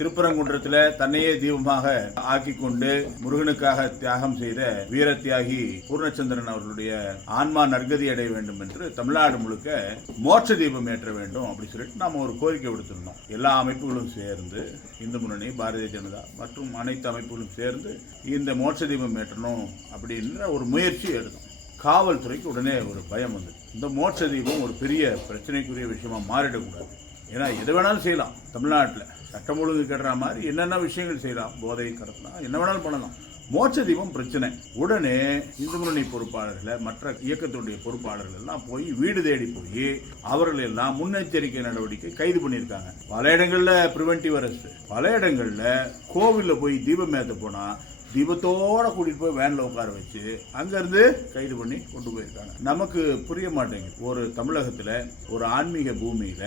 திருப்பரங்குன்றத்தில் தன்னையே தீபமாக ஆக்கிக் கொண்டு முருகனுக்காக தியாகம் செய்த வீர தியாகி பூர்ணச்சந்திரன் அவர்களுடைய ஆன்மா நற்கதி அடைய வேண்டும் என்று தமிழ்நாடு முழுக்க மோட்ச தீபம் ஏற்ற வேண்டும் அப்படி சொல்லிட்டு நாம ஒரு கோரிக்கை விடுத்திருந்தோம். எல்லா அமைப்புகளும் சேர்ந்து இந்து முன்னணி, பாரதிய ஜனதா மற்றும் அனைத்து அமைப்புகளும் சேர்ந்து இந்த மோட்ச தீபம் ஏற்றணும் அப்படின்ற ஒரு முயற்சி எடுத்தோம். காவல்துறைக்கு உடனே ஒரு பயம் வந்தது. இந்த மோட்ச தீபம் ஒரு பெரிய பிரச்சனைக்குரிய விஷயமா மாறிடக்கூடாது. ஏன்னா எது வேணாலும் செய்யலாம். தமிழ்நாட்டில் சட்டம் ஒழுங்கு கட்டுற மாதிரி என்னென்ன விஷயங்கள் செய்யலாம், போதை கடத்தலாம், என்ன வேணாலும் பண்ணலாம். மோட்ச தீபம் பிரச்சனை. உடனே இந்து முன்னணி பொறுப்பாளர்களை, மற்ற இயக்கத்தினுடைய பொறுப்பாளர்கள் எல்லாம் போய் வீடு தேடி போய் அவர்கள் எல்லாம் முன்னெச்சரிக்கை நடவடிக்கை கைது பண்ணியிருக்காங்க. பல இடங்கள்ல பிரிவென்டிவ் அரெஸ்ட், பல இடங்கள்ல கோவில்ல போய் தீபம் ஏற்ற போனா தீபத்தோட கூட்டிட்டு போய் வேன்ல உட்கார வச்சு அங்கிருந்து கைது பண்ணி கொண்டு போயிருக்காங்க. நமக்கு புரிய மாட்டேங்குது. ஒரு தமிழகத்துல ஒரு ஆன்மீக பூமியில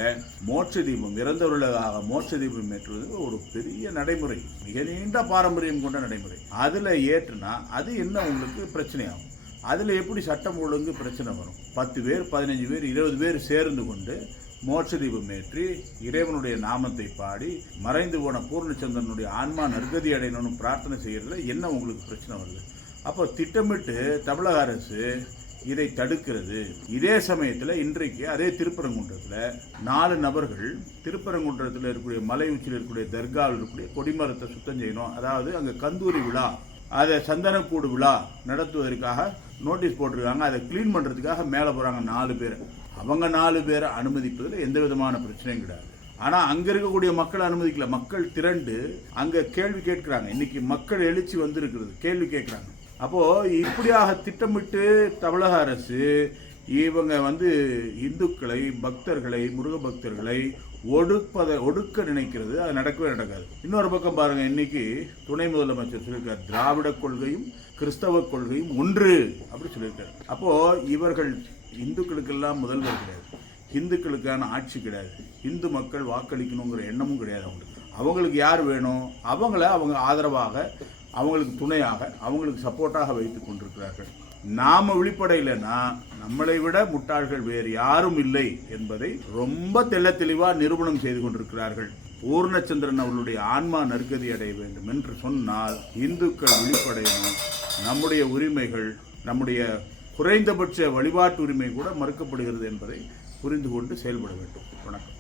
மோட்ச தீபம், இறந்தவர்களுக்காக மோட்ச தீபம் ஏற்றுவது ஒரு பெரிய நடைமுறை, மிக நீண்ட பாரம்பரியம் கொண்ட நடைமுறை. அதுல ஏற்றுனா அது என்ன உங்களுக்கு பிரச்சனையாகும்? அதுல எப்படி சட்டம் ஒழுங்கு பிரச்சனை வரும்? 10 பேர், 15 பேர், 20 பேர் சேர்ந்து கொண்டு மோட்ச தீபம் ஏற்றி இறைவனுடைய நாமத்தை பாடி மறைந்து போன பூர்ணச்சந்திரனுடைய ஆன்மா நற்கதி அடையணும்னு பிரார்த்தனை செய்யறதுல என்ன உங்களுக்கு பிரச்சனை வருது? அப்போ திட்டமிட்டு தமிழக அரசு இதை தடுக்கிறது. இதே சமயத்தில் இன்றைக்கு அதே திருப்பரங்குன்றத்தில் 4 நபர்கள் திருப்பரங்குன்றத்தில் இருக்கக்கூடிய மலை உச்சியில் இருக்கக்கூடிய தர்காவில் இருக்கக்கூடிய கொடிமரத்தை சுத்தம் செய்யணும், அதாவது அங்கே கந்தூரி விழா, அதை சந்தனக்கூடு விழா நடத்துவதற்காக நோட்டீஸ் போட்டிருக்காங்க. அதை கிளீன் பண்ணுறதுக்காக மேலே போகிறாங்க 4 பேர். அவங்க 4 பேரை அனுமதிப்பதில் எந்த விதமான பிரச்சனையும் கிடையாது. ஆனால் அங்கே இருக்கக்கூடிய மக்களை அனுமதிக்கல. மக்கள் திரண்டு அங்கே கேள்வி கேட்கிறாங்க. இன்னைக்கு மக்கள் எழுச்சி வந்திருக்கிறது, கேள்வி கேட்குறாங்க. அப்போது இப்படியாக திட்டமிட்டு தமிழக அரசு இவங்க இந்துக்களை, பக்தர்களை, முருக பக்தர்களை ஒடுக்க நினைக்கிறது. அது நடக்கவே நடக்காது. இன்னொரு பக்கம் பாருங்க, இன்னைக்கு துணை முதலமைச்சர் சொல்லியிருக்காரு, திராவிட கொள்கையும் கிறிஸ்தவ கொள்கையும் ஒன்று அப்படி சொல்லியிருக்காரு. அப்போ இவர்கள் இந்துக்களுக்கெல்லாம் முதல்வர் கிடையாது, இந்துக்களுக்கான ஆட்சி கிடையாது, இந்து மக்கள் வாக்களிக்கணுங்கிற எண்ணமும் கிடையாது அவங்களுக்கு. அவங்களுக்கு யார் வேணும்? அவங்கள அவங்க ஆதரவாக, அவங்களுக்கு துணையாக, அவங்களுக்கு சப்போர்ட்டாக வைத்துக் கொண்டிருக்கிறார்கள். நாம விழிப்படையிலன்னா நம்மளை விட முட்டாள்கள் வேறு யாரும் இல்லை என்பதை ரொம்ப தெள்ள தெளிவா நிரூபணம் செய்து கொண்டிருக்கிறார்கள். பூர்ணச்சந்திரன் அவர்களுடைய ஆன்மா நற்கதி அடைய வேண்டும் என்று சொன்னால் இந்துக்கள் விழிப்படையணும். நம்முடைய உரிமைகள், நம்முடைய குறைந்தபட்ச வழிபாட்டு உரிமை கூட மறுக்கப்படுகிறது என்பதை புரிந்து கொண்டு செயல்பட வேண்டும். வணக்கம்.